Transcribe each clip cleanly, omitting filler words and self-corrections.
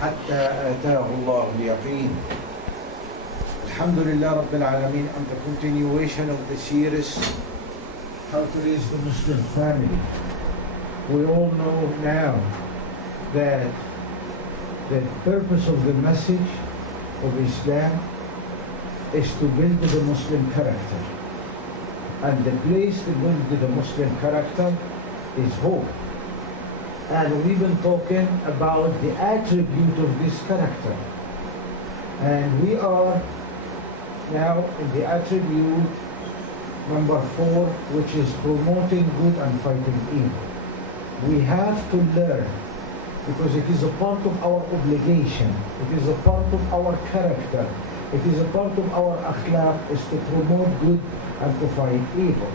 حتى آتاه الله اليقين. Alhamdulillah Rabbil Alameen, on the continuation of the series, How to Raise the Muslim Family. We all know now that the purpose of the message of Islam is to build the Muslim character. And the place to build the Muslim character is hope. And we've been talking about the attribute of this character. And we are now in the attribute number 4, which is promoting good and fighting evil. We have to learn, because it is a part of our obligation, it is a part of our character, it is a part of our akhlaq, is to promote good and to fight evil.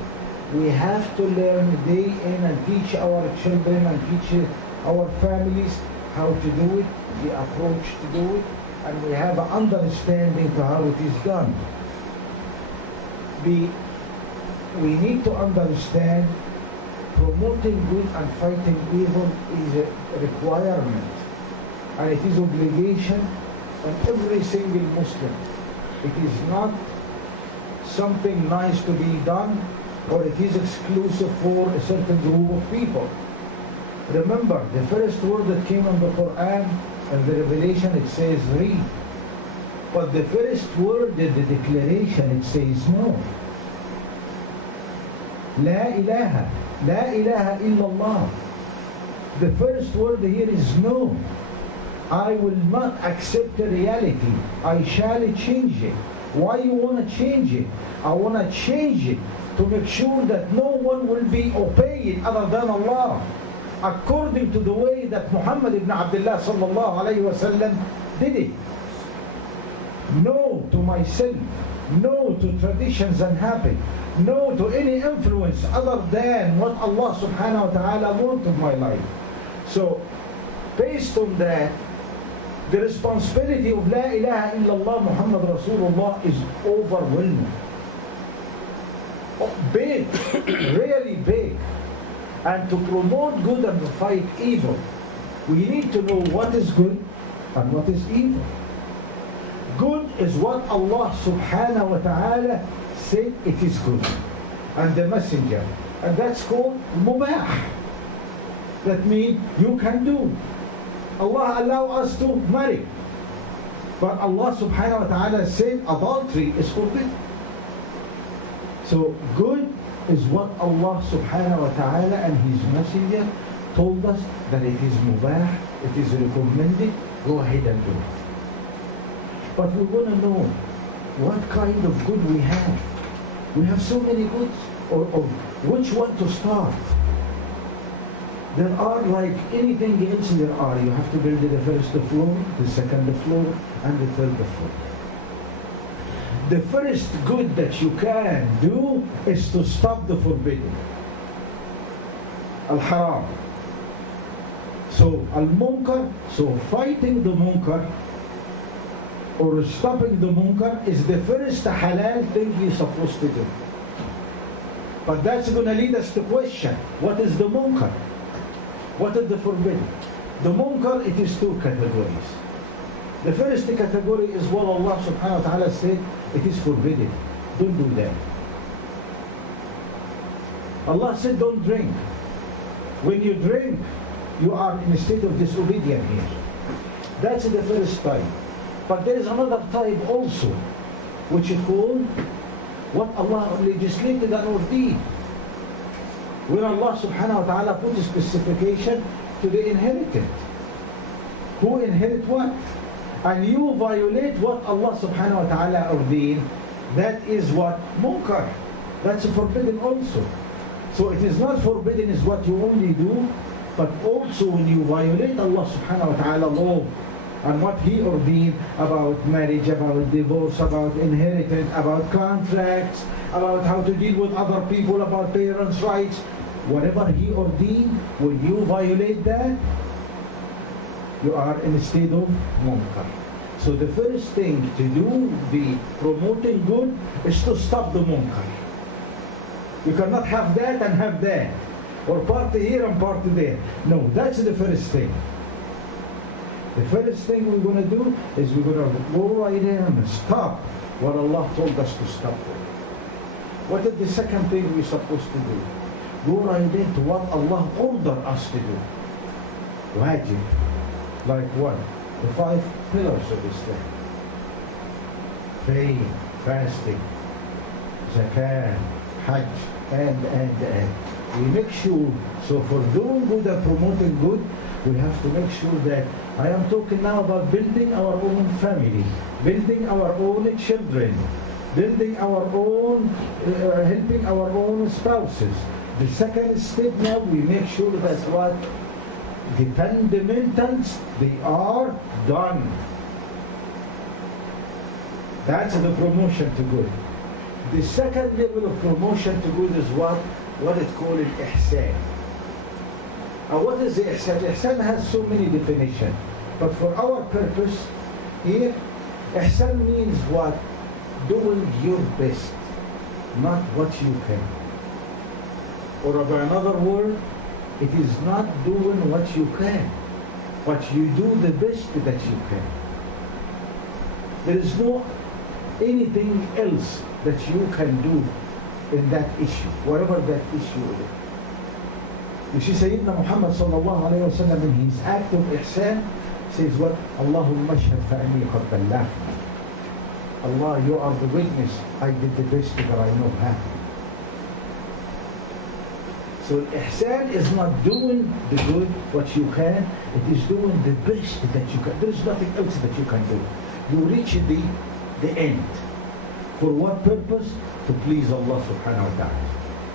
We have to learn day in and teach our children and teach our families how to do it, the approach to do it, and we have an understanding to how it is done. We need to understand promoting good and fighting evil is a requirement, and it is obligation on every single Muslim. It is not something nice to be done, or it is exclusive for a certain group of people. Remember, the first word that came in the Quran and the revelation, it says read. But the first word in the declaration, it says no. La ilaha illallah. The first word here is no. I will not accept the reality. I shall change it. Why you want to change it? I want to change it to make sure that no one will be obeyed other than Allah, according to the way that Muhammad ibn Abdullah sallallahu alayhi wa sallam did it. No to myself, no to traditions and habits, no to any influence other than what Allah subhanahu wa ta'ala wants of my life. So, based on that, the responsibility of La ilaha illallah Muhammad Rasulullah is overwhelming. Big, really big. And to promote good and to fight evil, we need to know what is good and what is evil. Good is what Allah subhanahu wa ta'ala said it is good, and the messenger, and that's called mubah. That means you can do. Allah allow us to marry, but Allah subhanahu wa ta'ala said adultery is forbidden. So good is what Allah subhanahu wa ta'ala and His messenger told us that it is mubah, it is recommended, go ahead and do it. But we want to know what kind of good we have. We have so many goods, or which one to start? There are like anything else there are. You have to build the first floor, the second floor, and the third floor. The first good that you can do is to stop the forbidden. Al-haram. So, al-munkar, so fighting the munkar or stopping the munkar is the first halal thing you're supposed to do. But that's going to lead us to question, what is the munkar? What is the forbidden? The munkar, it is 2 categories. The first category is what Allah subhanahu wa ta'ala said, it is forbidden. Don't do that. Allah said don't drink. When you drink, you are in a state of disobedience here. That's the first type. But there is another type also, which is called what Allah legislated and ordained. Where Allah subhanahu wa ta'ala put a specification to the inherited. Who inherit what? And you violate what Allah subhanahu wa ta'ala ordained, that is what? Munkar. That's forbidden also. So it is not forbidden is what you only do, but also when you violate Allah subhanahu wa ta'ala law and what He ordained about marriage, about divorce, about inheritance, about contracts, about how to deal with other people, about parents' rights, whatever He ordained, when you violate that, you are in a state of munkar. So the first thing to do, the promoting good, is to stop the munkar. You cannot have that and have that, or party here and party there. No, that's the first thing. The first thing we're going to do is we're going to go right in and stop what Allah told us to stop for. What is the second thing we're supposed to do? Go right into what Allah ordered us to do. Wajib. Like what? The 5 pillars of Islam. Praying, fasting, zakah, hajj, and. We make sure, so for doing good and promoting good, we have to make sure that, I am talking now about building our own family, building our own children, building our own, helping our own spouses. The second step now, we make sure that what? The fundamentals, they are done. That's the promotion to good. The second level of promotion to good is what? What it called ihsan. What is the ihsan? Ihsan has so many definitions. But for our purpose here, ihsan means what? Doing your best, not what you can. Or by another word, it is not doing what you can, but you do the best that you can. There is no anything else that you can do in that issue, whatever that issue is. You see, Sayyidina Muhammad sallallahu alayhi wa sallam in his act of ihsan says what? Allahumma ashhad fa'anni qad ballagh. Allah, you are the witness, I did the best that I know how. So ihsan is not doing the good, what you can, it is doing the best that you can. There is nothing else that you can do. You reach the end. For what purpose? To please Allah subhanahu wa ta'ala.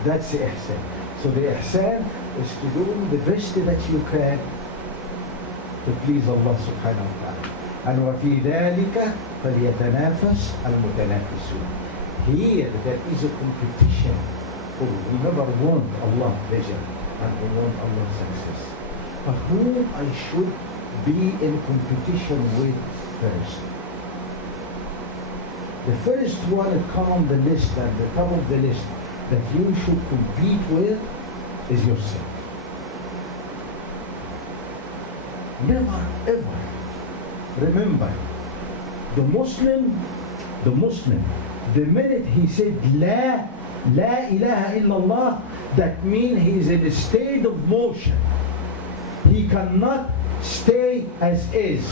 That's the ihsan. So the ihsan is to do the best that you can to please Allah subhanahu wa ta'ala. And وَفِي ذَلِكَ فَلْيَتَنَافَسْ الْمُتَنَافِسُونَ. Here there is a competition. For we never want Allah pleasure and we want Allah success. But whom I should be in competition with first? The first one that comes on the list, and the top of the list, that you should compete with is yourself. Never ever. Remember, the Muslim, the minute he said La ilaha illallah, that means he is in a state of motion. He cannot stay as is.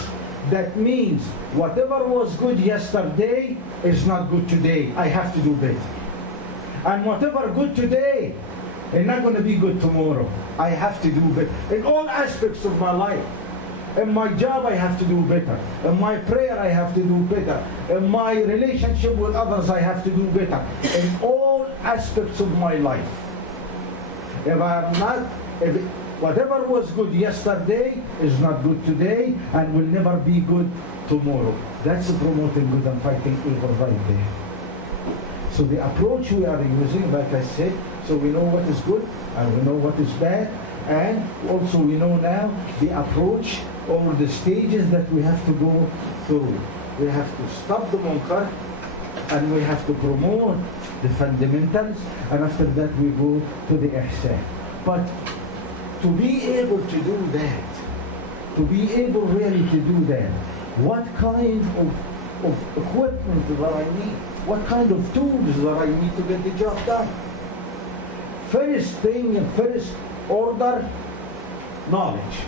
That means whatever was good yesterday is not good today. I have to do better. And whatever good today is not going to be good tomorrow. I have to do better. In all aspects of my life. In my job, I have to do better. In my prayer, I have to do better. In my relationship with others, I have to do better. In all aspects of my life. Whatever was good yesterday is not good today and will never be good tomorrow. That's promoting good and fighting evil right there. So the approach we are using, like I said, so we know what is good and we know what is bad, and also we know now the approach or the stages that we have to go through. We have to stop the munkar and we have to promote the fundamentals, and after that we go to the ihsan. But to be able to do that, to be able really to do that, what kind of equipment that I need? What kind of tools that I need to get the job done? First thing in first order, knowledge.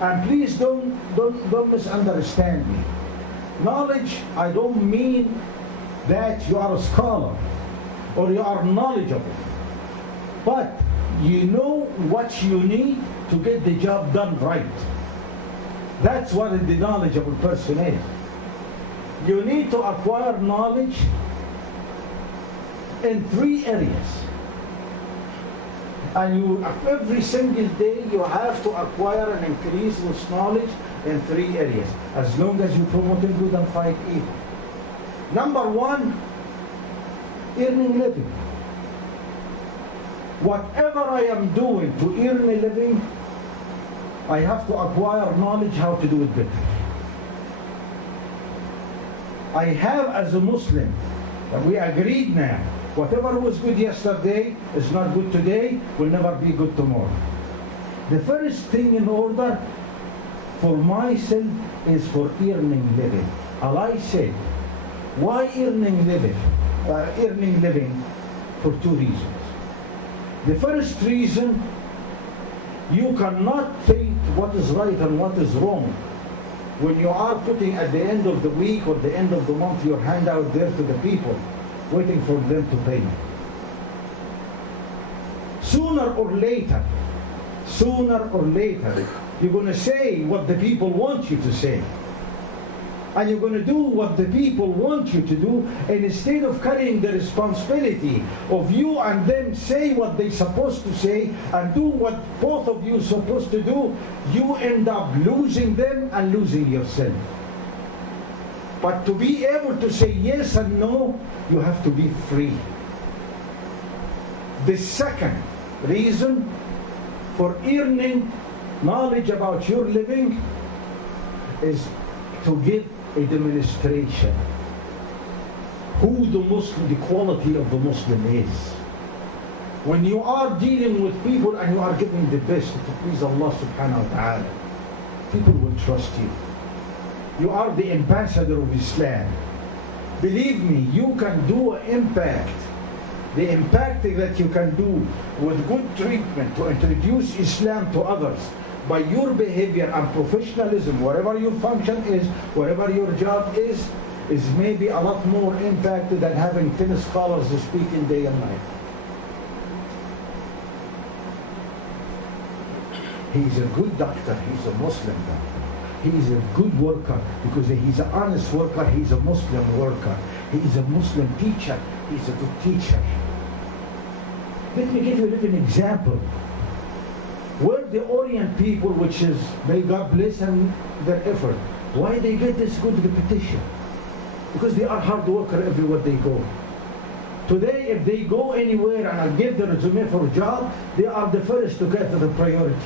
And please don't misunderstand me. Knowledge, I don't mean that you are a scholar or you are knowledgeable, but you know what you need to get the job done right. That's what the knowledgeable person is. You need to acquire knowledge in 3 areas. And every single day you have to acquire and increase this knowledge in 3 areas, as long as you promote good and fight evil. Number 1, earning living. Whatever I am doing to earn a living, I have to acquire knowledge how to do it better. I have, as a Muslim, and we agreed now, whatever was good yesterday is not good today, will never be good tomorrow. The first thing in order for myself is for earning living. Allah said, why earning living? Earning living for two reasons. The first reason, you cannot think what is right and what is wrong when you are putting at the end of the week or the end of the month your hand out there to the people, waiting for them to pay you. Sooner or later, you're going to say what the people want you to say. And you're going to do what the people want you to do, and instead of carrying the responsibility of you and them say what they're supposed to say and do what both of you are supposed to do, you end up losing them and losing yourself. But to be able to say yes and no, you have to be free. The second reason for earning knowledge about your living is to give a demonstration who the quality of the Muslim is. When you are dealing with people and you are giving the best to please Allah subhanahu wa ta'ala, people will trust you. You are the ambassador of Islam. Believe me, you can do an impact. The impact that you can do with good treatment to introduce Islam to others by your behavior and professionalism, wherever your function is, wherever your job is maybe a lot more impact than having 10 scholars speaking day and night. He's a good doctor, he's a Muslim doctor. He's a good worker because he's an honest worker, he's a Muslim worker. He's a Muslim teacher, he's a good teacher. Let me give you a little example. Where the Orient people, which is, may God bless them, their effort, why they get this good reputation? Because they are hard worker everywhere they go. Today, if they go anywhere and I give the resume for a job, they are the first to get the priority.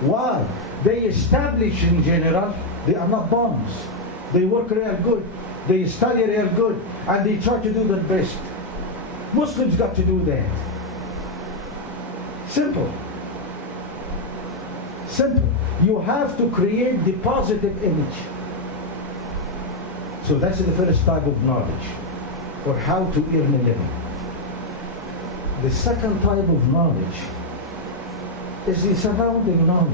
Why? They establish in general, they are not bums. They work real good, they study real good, and they try to do their best. Muslims got to do that. Simple. Simple. You have to create the positive image. So that's the first type of knowledge for how to earn a living. The second type of knowledge is the surrounding knowledge.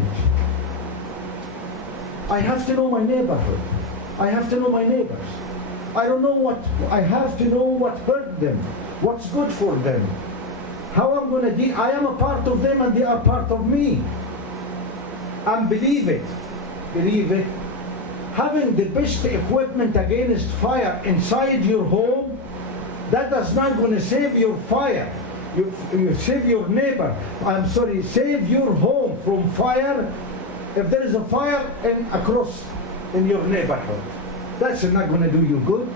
I have to know my neighborhood. I have to know my neighbors. I have to know what hurt them, what's good for them, how I'm going to deal. I am a part of them and they are part of me. And believe it, having the best equipment against fire inside your home, that is not going to save your fire. You save your neighbor. Save your home from fire if there is a fire in your neighborhood. That's not going to do you good.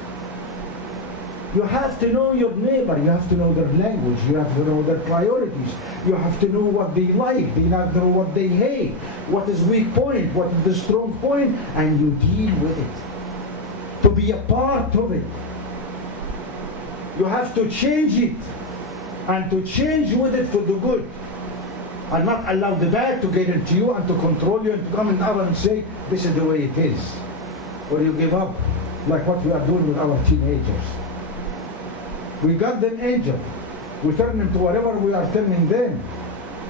You have to know your neighbor, you have to know their language, you have to know their priorities, you have to know what they like, you have to know what they hate, what is weak point, what is the strong point, and you deal with it. To be a part of it. You have to change it, and to change with it for the good, and not allow the bad to get into you and to control you and to come in and say, this is the way it is. Or you give up, like what we are doing with our teenagers. We got them angel. We turn them to whatever we are turning them.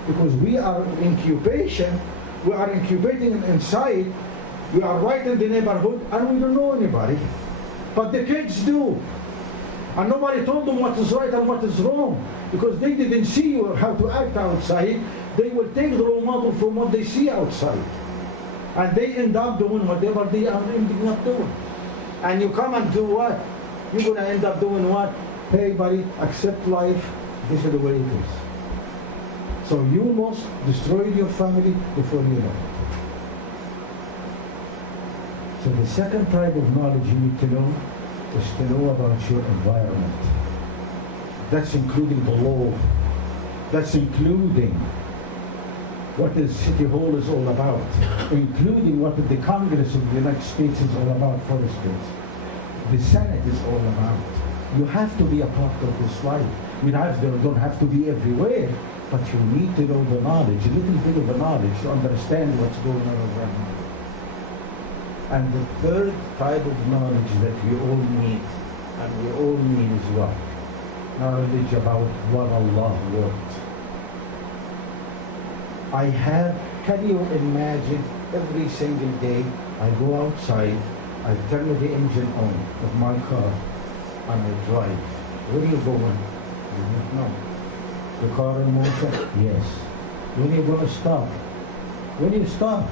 Because we are incubation. We are incubating inside. We are right in the neighborhood and we don't know anybody. But the kids do. And nobody told them what is right and what is wrong. Because they didn't see how to act outside. They will take the role model from what they see outside. And they end up doing whatever they are ending up doing. And you come and do what? You're going to end up doing what? Hey buddy, accept life, this is the way it is. So you must destroy your family before you know. So the second type of knowledge you need to know is to know about your environment. That's including the law. That's including what the City Hall is all about, including what the Congress of the United States is all about, for instance. The Senate is all about. You have to be a part of this life. You don't have to be everywhere, but you need to know the knowledge, a little bit of the knowledge to understand what's going on around you. And the third type of knowledge that we all need, and we all need is what? Knowledge about what Allah wants. Can you imagine every single day I go outside, I turn the engine on of my car, and I drive. Where are you going? You don't know. The car in motion? Yes. When are you going to stop? When you stop,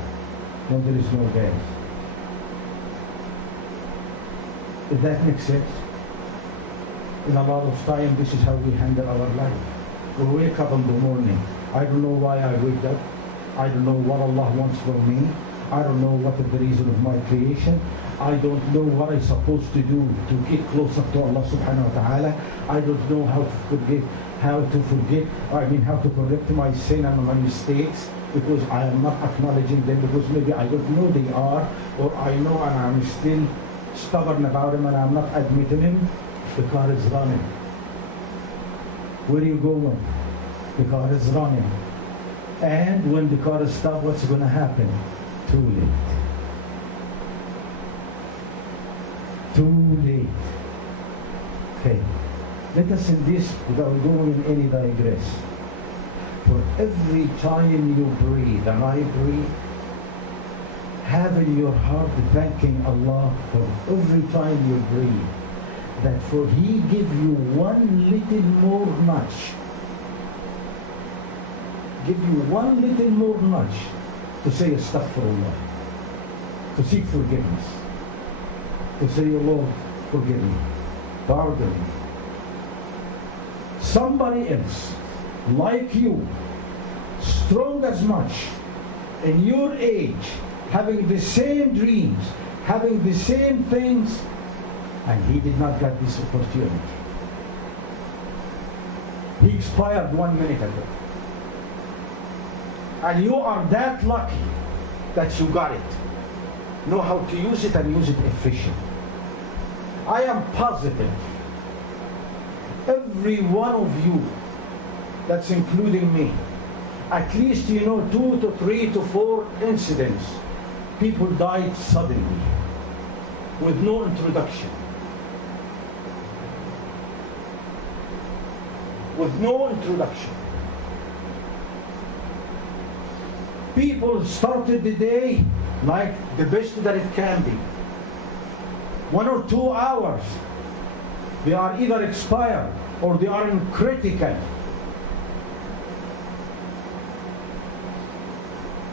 no, there is no gas. Does that make sense? In a lot of time, this is how we handle our life. We wake up in the morning. I don't know why I wake up. I don't know what Allah wants from me. I don't know what is the reason of my creation. I don't know what I'm supposed to do to get closer to Allah subhanahu wa ta'ala. I don't know how to correct my sin and my mistakes, because I am not acknowledging them, because maybe I don't know they are, or I know and I'm still stubborn about them and I'm not admitting them. The car is running. Where are you going? The car is running. And when the car stops, what's going to happen? Too late. Too late. Okay. Let us in this, without going in any digress. For every time you breathe and I breathe, have in your heart thanking Allah for every time you breathe, that for He give you one little more nudge, give you one little more nudge to say astaghfirullah, to seek forgiveness, to say, oh Lord, forgive me, pardon me. Somebody else, like you, strong as much, in your age, having the same dreams, having the same things, and he did not get this opportunity. He expired 1 minute ago. And you are that lucky that you got it. Know how to use it and use it efficiently. I am positive every one of you, that's including me, at least you know 2 to 3 to 4 incidents. People died suddenly with no introduction. With no introduction. People started the day like the best that it can be. 1 or 2 hours, they are either expired or they are in critical.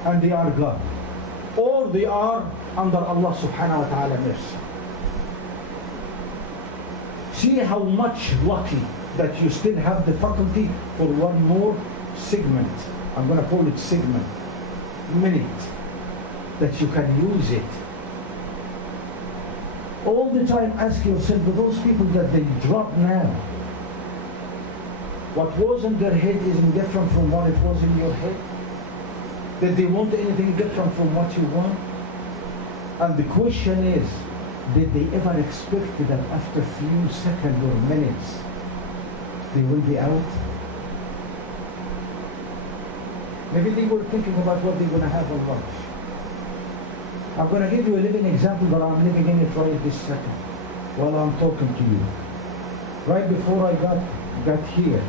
And they are gone. Or they are under Allah subhanahu wa ta'ala mercy. See how much lucky that you still have the faculty for one more segment. I'm going to call it segment, minute, that you can use it. All the time ask yourself, for those people that they drop now, what was in their head isn't different from what it was in your head? Did they want anything different from what you want? And the question is, did they ever expect that after a few seconds or minutes, they will be out? Maybe they were thinking about what they're going to have for lunch. I'm going to give you a living example that I'm living in it right this second, while I'm talking to you. Right before I got here,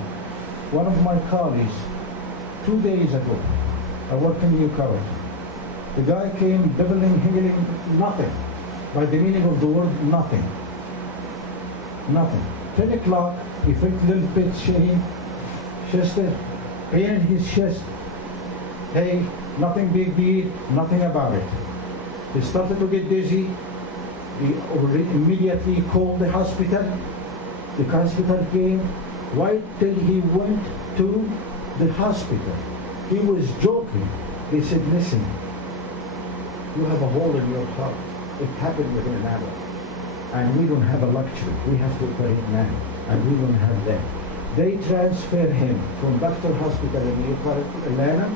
one of my colleagues, 2 days ago, I work in New College. The guy came dibbling, higgling, nothing. By the meaning of the word, nothing. Nothing. 10 o'clock, he felt a little bit shaking, chested, pain in his chest. Hey, nothing big deal, nothing about it. He started to get dizzy. He immediately called the hospital. The hospital came. Wait till he went to the hospital. He was joking. They said, listen, you have a hole in your heart. It happened within an hour. And we don't have a luxury. We have to operate now. And we don't have that. They transferred him from Dr. Hospital in Atlanta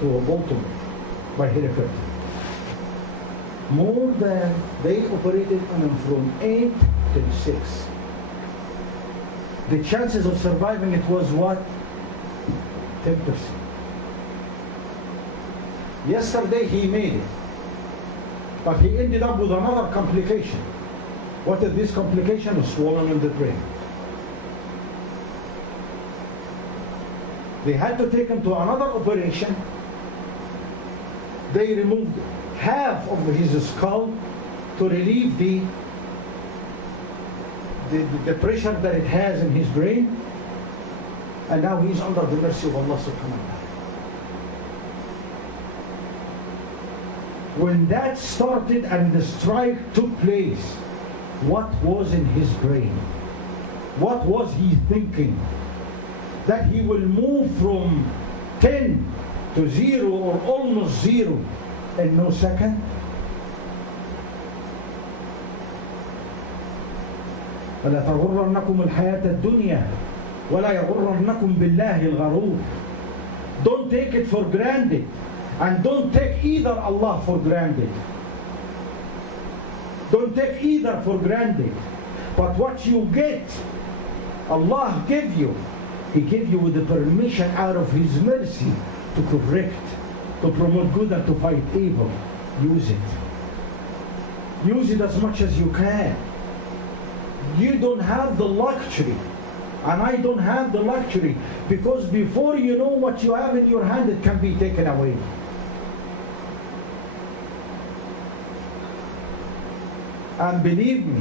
to Baltimore by helicopter. More than they operated on him from 8 to 6. The chances of surviving it was what? 10%. Yesterday he made it. But he ended up with another complication. What is this complication? A swollen in the brain. They had to take him to another operation. They removed half of his skull to relieve the pressure that it has in his brain. And now he's under the mercy of Allah subhanahu wa ta'ala. When that started and the strike took place, what was in his brain? What was he thinking? That he will move from 10 to 0 or almost 0 in no second? فلا تغرنكم الحياة الدنيا ولا يغرنكم بالله الغرور. Don't take it for granted, and don't take either Allah for granted. Don't take either for granted. But what you get, Allah give you. He gave you with the permission out of His mercy to correct, to promote good and to fight evil. Use it. Use it as much as you can. You don't have the luxury, and I don't have the luxury, because before you know what you have in your hand, it can be taken away. And believe me,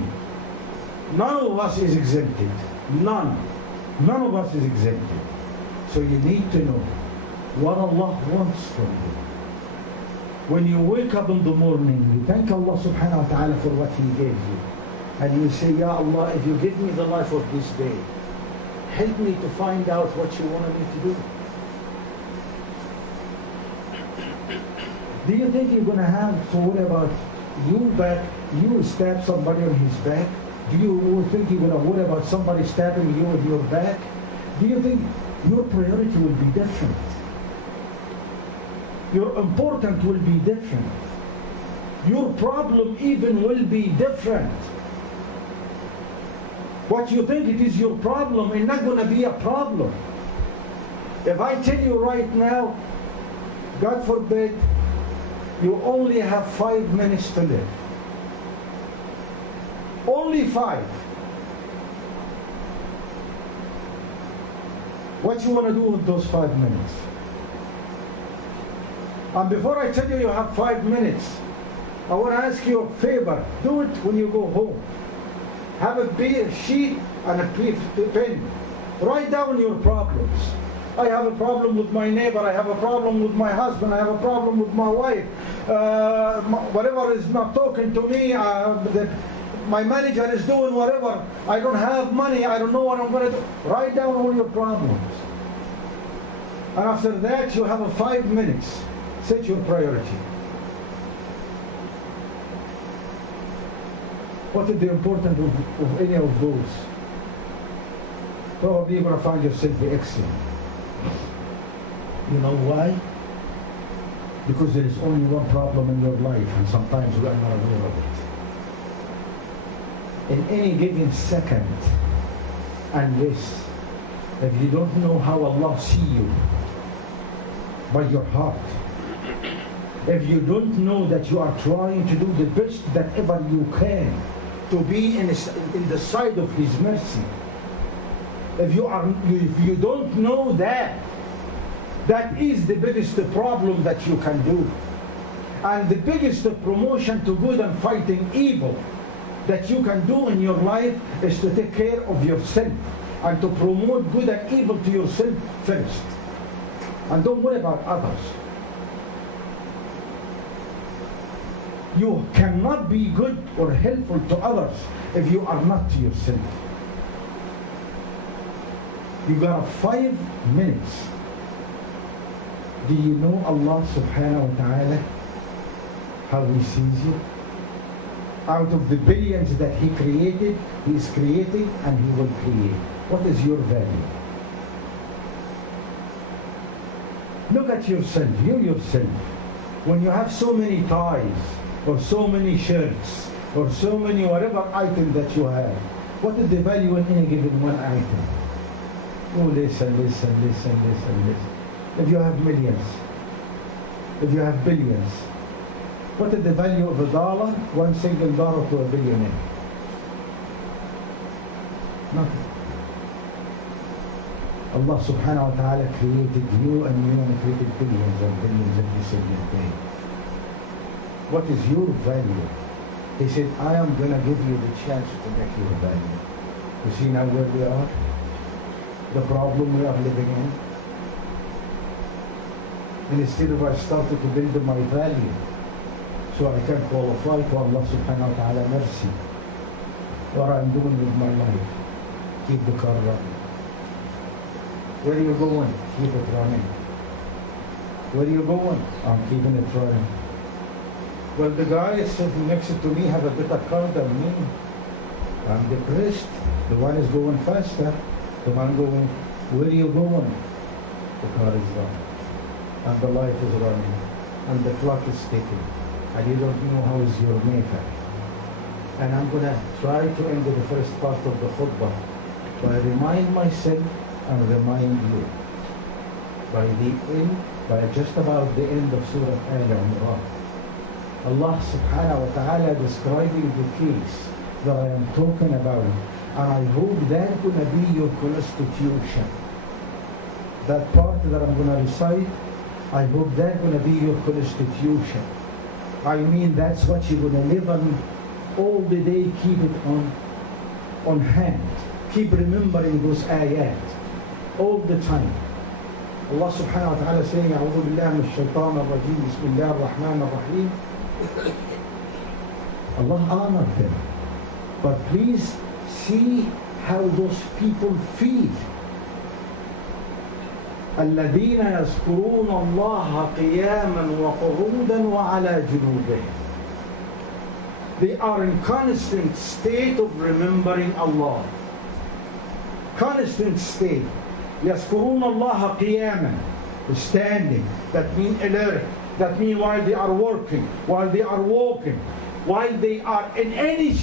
none of us is exempted. None of us is exempted. So you need to know what Allah wants from you. When you wake up in the morning, you thank Allah subhanahu wa ta'ala for what He gave you. And you say, Ya Allah, if you give me the life of this day, help me to find out what you wanted me to do. Do you think you're going to have to worry about you stab somebody on his back? Do you think you're going to worry about somebody stabbing you with your back? Do you think your priority will be different? Your importance will be different. Your problem even will be different. What you think it is your problem is not going to be a problem. If I tell you right now, God forbid, you only have 5 minutes to live. Only 5. What you want to do with those 5 minutes? And before I tell you you have 5 minutes, I want to ask you a favor. Do it when you go home. Have a sheet and a pen. Write down your problems. I have a problem with my neighbor. I have a problem with my husband. I have a problem with my wife. Whatever is not talking to me. My manager is doing whatever. I don't have money. I don't know what I'm going to do. Write down all your problems. And after that, you have 5 minutes. Set your priority. What is the importance of any of those? Probably you're going to find yourself excellent. You know why? Because there is only one problem in your life, and sometimes we are not aware of it. In any given second, unless if you don't know how Allah sees you by your heart, if you don't know that you are trying to do the best that ever you can to be in the side of His mercy, if you don't know that, that is the biggest problem that you can do. And the biggest promotion to good and fighting evil that you can do in your life is to take care of yourself and to promote good and evil to yourself first. And don't worry about others. You cannot be good or helpful to others if you are not to yourself. You got 5 minutes. Do you know Allah subhanahu wa ta'ala, how He sees you? Out of the billions that He created, He is creating and He will create. What is your value? Look at yourself, you yourself. When you have so many ties, or so many shirts, or so many whatever item that you have, what is the value in any given one item? Oh, listen. If you have millions, if you have billions, What is the value of $1? One single dollar to a billionaire. Nothing. Allah subhanahu wa ta'ala created you and me and created billions and billions every single day. What is your value? He said, I am going to give you the chance to make your value. You see now where we are? The problem we are living in. And instead of I started to build my value, so I can qualify to Allah subhanahu wa ta'ala mercy. What I'm doing with my life, keep the car running. Where are you going? Keep it running. Where are you going? I'm keeping it running. Well, the guy sitting next to me have a better car than me. I'm depressed. The one is going faster. The one going, where are you going? The car is running. And the life is running. And the clock is ticking. And you don't know how is your maker. And I'm going to try to end the first part of the khutbah by remind myself and remind you. By just about the end of Surah Al-Imran, Allah subhanahu wa ta'ala describing the case that I am talking about. And I hope that's going to be your constitution. That part that I'm going to recite, I hope that's going to be your constitution. I mean, that's what you're going to live on all the day. Keep it on hand. Keep remembering those ayat all the time. Allah subhanahu wa ta'ala saying, أعوذ بالله من الشيطان الرجيم بسم الله الرحمن الرحيم. Allah honored them. But please see how those people feel. الذين يذكرون الله قياما وقعودا وعلى جنوبهم. They are in constant state of remembering Allah. Constant state. يذكرون الله قياما, standing. That means alert. That means while they are working, while they are walking, while they are in any,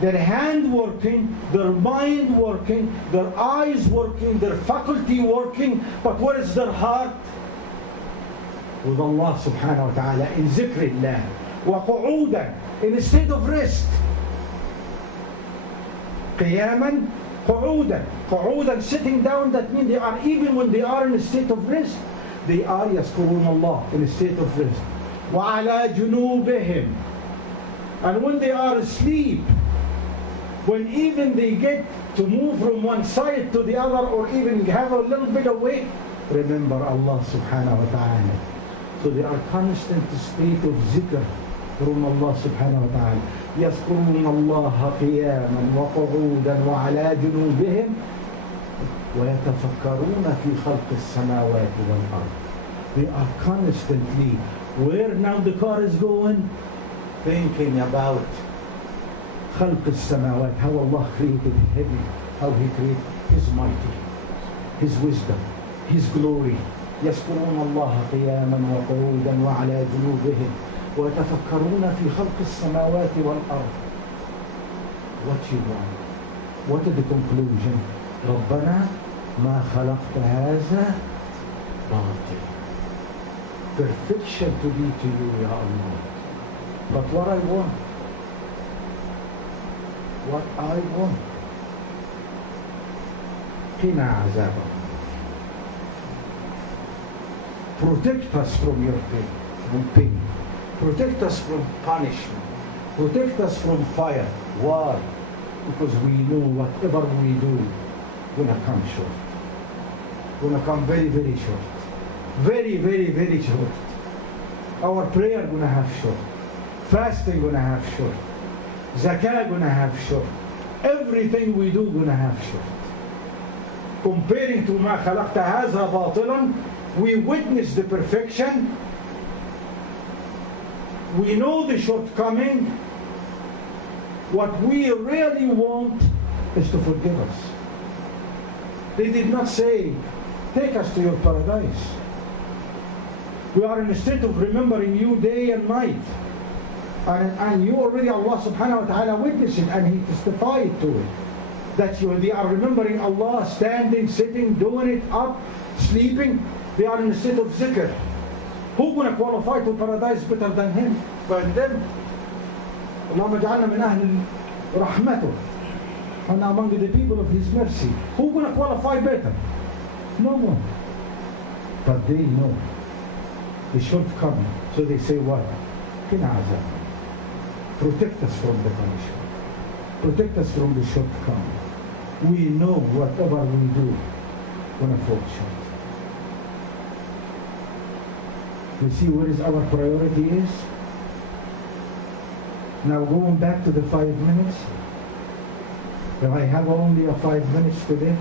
their hand working, their mind working, their eyes working, their faculty working, but where is their heart? With Allah subhanahu wa ta'ala, in zikrillah, wa qu'udan, in a state of rest. Qiyaman, qu'udan. Qu'udan, sitting down, that means they are, even when they are in a state of rest, they are yazkurun Allah, in a state of rest. Wa ala junubihim. And when they are asleep, when even they get to move from one side to the other or even have a little bit away, remember Allah subhanahu wa ta'ala. So they are constant state of zikr from Allah subhanahu wa ta'ala. يذكرون الله قياما وقعودا وعلى جنوبهم ويتفكرون في خلق السماوات والأرض. They are constantly, where now the car is going, thinking about خلق السماوات, how Allah created heaven, how He created His mighty, His wisdom, His glory. يذكرون الله قياما وقعودا وعلى جنوبهم ويتفكرون في خلق السماوات والأرض. What you want? What is the conclusion? ربنا ما خلقت هذا باطل. Perfection to be to you, Ya Allah. But what I want, قنا عذابه. Protect us from your pain, from pain. Protect us from punishment. Protect us from fire. Why? Because we know whatever we do gonna come short. Gonna come very, very short. Very, very, very short. Our prayer gonna have short. Fasting gonna have short. Zakah gonna have short. Everything we do gonna have short. Comparing to ما خلقت هذا باطلا, we witness the perfection. We know the shortcoming. What we really want is to forgive us. They did not say, take us to your paradise. We are in a state of remembering you day and night. And you already, Allah subhanahu wa ta'ala witnessed it, and He testified to it. That they are remembering Allah, standing, sitting, doing it, up, sleeping. They are in a state of zikr. Who going to qualify to paradise better than him? But them, اللهم اجعلنا من أهل رحمته and among the people of His mercy. Who going to qualify better? No one. But they know the shortcoming. So they say what? Qina azab. Protect us from the punishment. Protect us from the shortcoming. We know whatever we do gonna fall short. You see where is our priority is? Now going back to the 5 minutes. If I have only a 5 minutes today,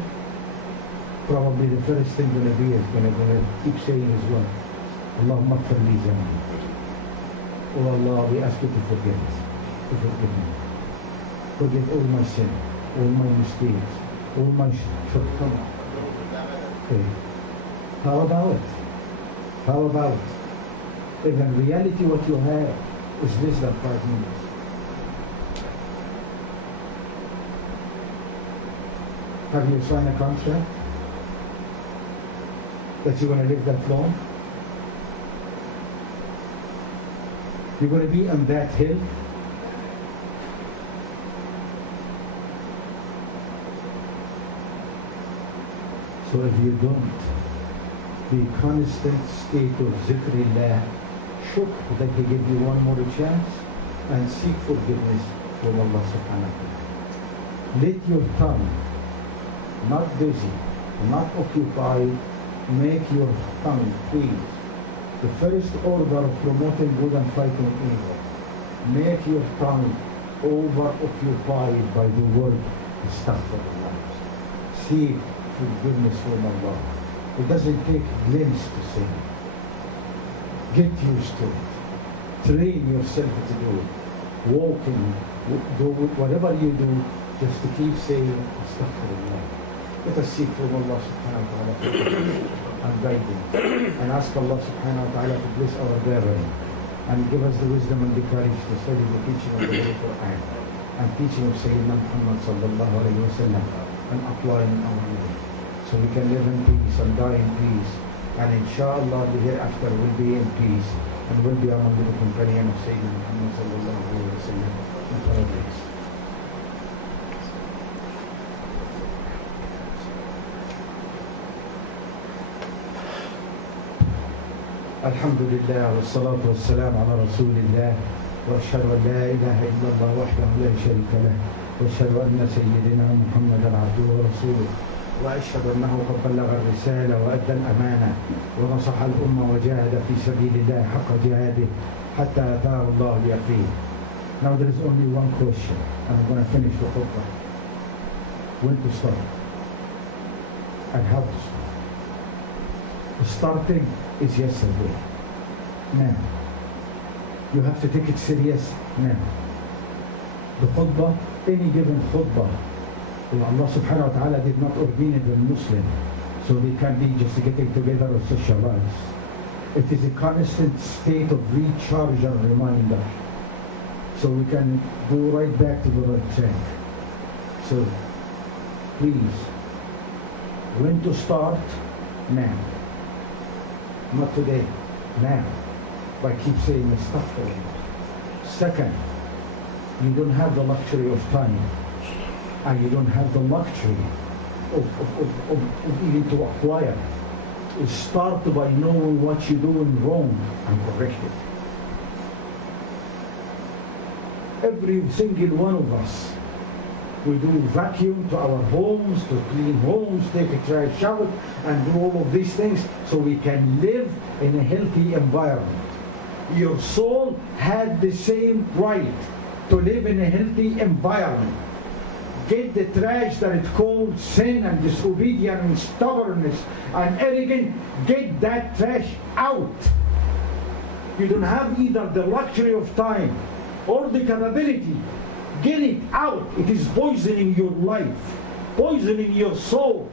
probably the first thing gonna be is gonna keep saying as well, Allahumma ighfir li zambi. Oh Allah, we ask you to forgive us, to forgive me. Forgive all my sin, all my mistakes, all my shortcomings. Okay. How about it? How about it? If in reality what you have is less than 5 minutes. Have you signed a contract that you're going to live that long? You're going to be on that hill. So if you don't, be constant state of zikrillah, shukr that He give you one more chance, and seek forgiveness from Allah subhanahu wa ta'ala. Let your tongue, not busy, not occupied, make your tongue please. The first order of promoting good and fighting evil. Make your tongue over-occupied by the word astaghfirullah. Seek forgiveness from Allah. It doesn't take glimpse to sin. Get used to it. Train yourself to do it. Walking, do whatever you do, just to keep saying astaghfirullah. Let us seek from Allah subhanahu wa ta'ala and guidance, and ask Allah subhanahu wa ta'ala to bless our gathering and give us the wisdom and the courage to study the teaching of the Holy Quran and teaching of Sayyidina Muhammad sallallahu alayhi wa sallam and apply in our life, so we can live in peace and die in peace, and inshallah the hereafter will be in peace and will be among the companion of Sayyidina Muhammad sallallahu alayhi wa sallam in paradise. الحمد لله والصلاة والسلام على رسول الله وأشهد أن لا إله إلا الله وحده لا شريك له وأشهد أن سيدنا محمدا عبده ورسوله وأشهد أنه قد بلغ الرسالة وأدى الأمانة ونصح الأمة وجاهد في سبيل الله حق جهاده حتى أتاه الله اليقين. Now there is only one question and I'm going to finish the khutbah. When to start and how to start. Starting is yesterday. Now, you have to take it serious now. The khutbah, any given khutbah, Allah subhanahu wa ta'ala did not ordain it in Muslim, so they can't be just getting together or socialize. It is a constant state of recharge and reminder, so we can go right back to the right track. So, please, when to start? Now. Not today, now, by keep saying astaghfirullah. Second, you don't have the luxury of time, and you don't have the luxury of even to acquire. Start by knowing what you're doing wrong and correct it. Every single one of us, we do vacuum to our homes, to clean homes, take a trash out, and do all of these things so we can live in a healthy environment. Your soul had the same right to live in a healthy environment. Get the trash that is called sin and disobedience and stubbornness and arrogance, get that trash out. You don't have either the luxury of time or the capability. Get it out. It is poisoning your life, poisoning your soul,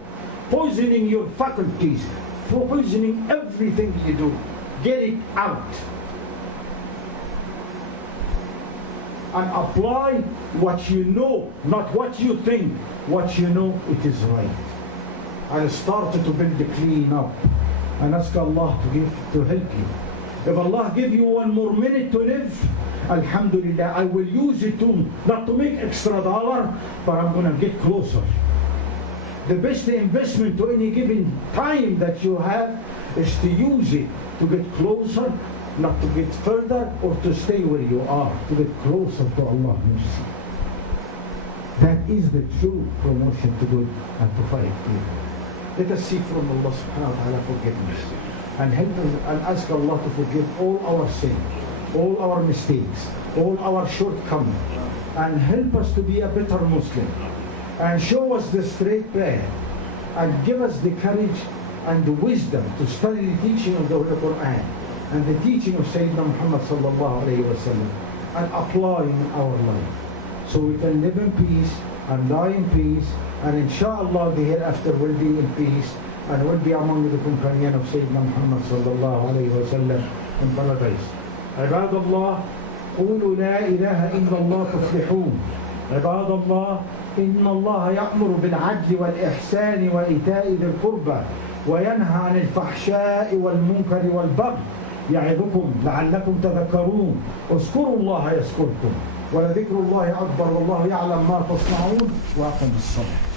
poisoning your faculties, poisoning everything you do. Get it out. And apply what you know, not what you think. What you know, it is right. And start to build the clean up. And ask Allah to help you If Allah give you 1 more minute to live, alhamdulillah, I will use it to, not to make extra dollar, but I'm going to get closer. The best investment to any given time that you have is to use it to get closer, not to get further or to stay where you are, to get closer to Allah. That is the true promotion to good and to fight evil. Let us seek from Allah subhanahu wa ta'ala forgiveness and help us and ask Allah to forgive all our sins, all our mistakes, all our shortcomings, and help us to be a better Muslim and show us the straight path and give us the courage and the wisdom to study the teaching of the Holy Quran and the teaching of Sayyidina Muhammad sallallahu alayhi wa sallam and apply in our life so we can live in peace and die in peace, and inshallah the hereafter will be in peace and will be among the companion of Sayyidina Muhammad sallallahu alayhi wa sallam in paradise. عباد الله قولوا لا إله إلا الله تفلحون. عباد الله إن الله يأمر بالعدل والإحسان وإيتاء ذي القربى وينهى عن الفحشاء والمنكر والبغي يعظكم لعلكم تذكرون. اذكروا الله يذكركم ولذكر الله أكبر والله يعلم ما تصنعون. وأقم الصلاة.